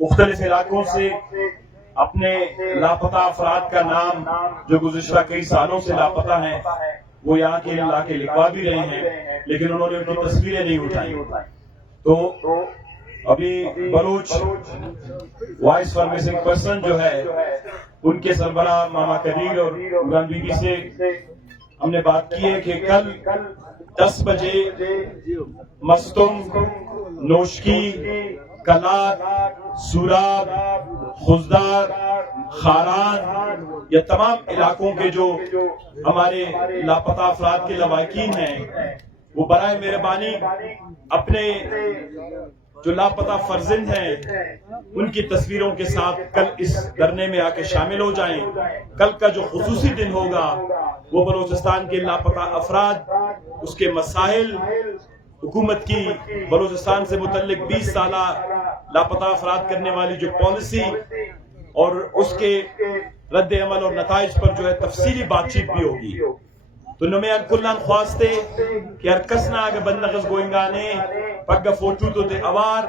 مختلف علاقوں سے اپنے لاپتہ افراد کا نام جو گزشتہ کئی سالوں سے لاپتہ ہیں وہ یہاں کے علاقے لکھوا بھی رہے ہیں، لیکن انہوں نے ان کی تصویریں نہیں اٹھائی. تو ابھی Baloch voice for missing person جو ہے ان کے سربراہ ماما قدیر اور عمران بی بی سے ہم نے بات کی ہے کہ کل 10 بجے مستم، نوشکی، کلات، سوراب، خزدار، خاران، یہ تمام علاقوں کے جو ہمارے لاپتہ افراد کے لواحقین ہیں وہ برائے مہربانی اپنے جو لاپتہ فرزند ہیں ان کی تصویروں کے ساتھ کل اس دھرنے میں آ کے شامل ہو جائیں. کل کا جو خصوصی دن ہوگا وہ بلوچستان کے لاپتہ افراد، اس کے مسائل، حکومت کی بلوچستان سے متعلق 20 سالہ لاپتہ افراد کرنے والی جو پالیسی اور اس کے رد عمل اور نتائج پر جو ہے تفصیلی بات چیت بھی ہوگی. تو نمیان کلان خواستے کہ ہر کس نہ آگے بندغز گوئنگانے پگا فوٹو تو دے اوار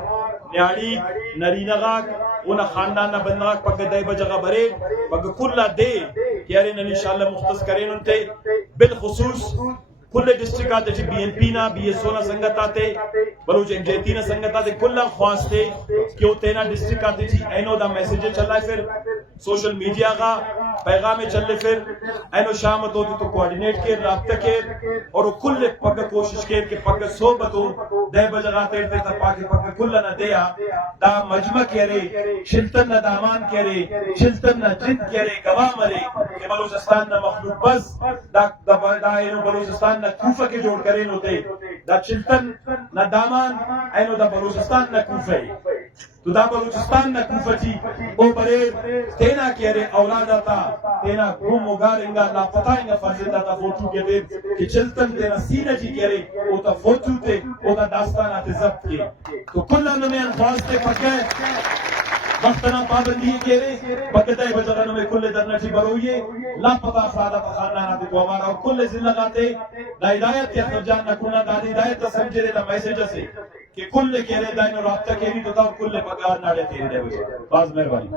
نیاڑی نرینغاک اونا خاندان نہ بندغاک پگا دائی بجگہ برے پگا کلا دے کہ ارے انشاءاللہ مختص کریں انتے بالخصوص کل ڈسٹرکٹ آتے بی این پی نا بی ایس او نا سنگت آتے بلوچ این جے ٹی نا سنگت آتے کلا خواستے کہ وہ تینا ڈسٹرکٹ آتے تھی اینو دا میسیجے چل رہا ہے پھر سوشل میڈیا کا پیغام چلے پھر اینو شامت ہوتی تو کوارڈینیٹ کے رابطہ کے اور وہ کل پگا کوشش کے کہ پگا صحبتو دے بجگہ تیرتے تا پاکی پگا کل نہ دیا دا مجمع کہہ رہے شلطن نہ دامان کہہ رہے شلطن نہ جند کہہ رہے گواہ مرے کہ بلوچستان نہ مخلوق بس دا اینو بلوچستان نہ کوفہ کے جوڑ کریں ہوتے دا شلطن نہ دامان اینو دا بلوچستان نہ کوفہ تو دا بلوچستان نہ کوفہ تھی او برے تینا کہہ رہے اولادا تا تینا گھوم اگارنگا لاپتائنگا فرزندہ تا فوٹو کے دے کہ چلتن تینا سینہ جی کہہ رہے او تا فوٹو تے او تا داستان آتے ضبط کے تو کل انہوں خواستے پکے وقتنا پابندی کہہ رہے پکتائی بجغنوں میں کل درنا جی بروئیے لاپتہ افرادہ پا خاننا آتے تو ہمارا اور کل زندگ آتے دا ہدایت یا خرجان نکونا دا ہدایت تا سمجھے رہے دا میسیج سے کہ کل کہہ رہے دائنو رابطہ کہہ رہی تو تا کل پکار ناڑے تیرے دے بجا باز مہربانی.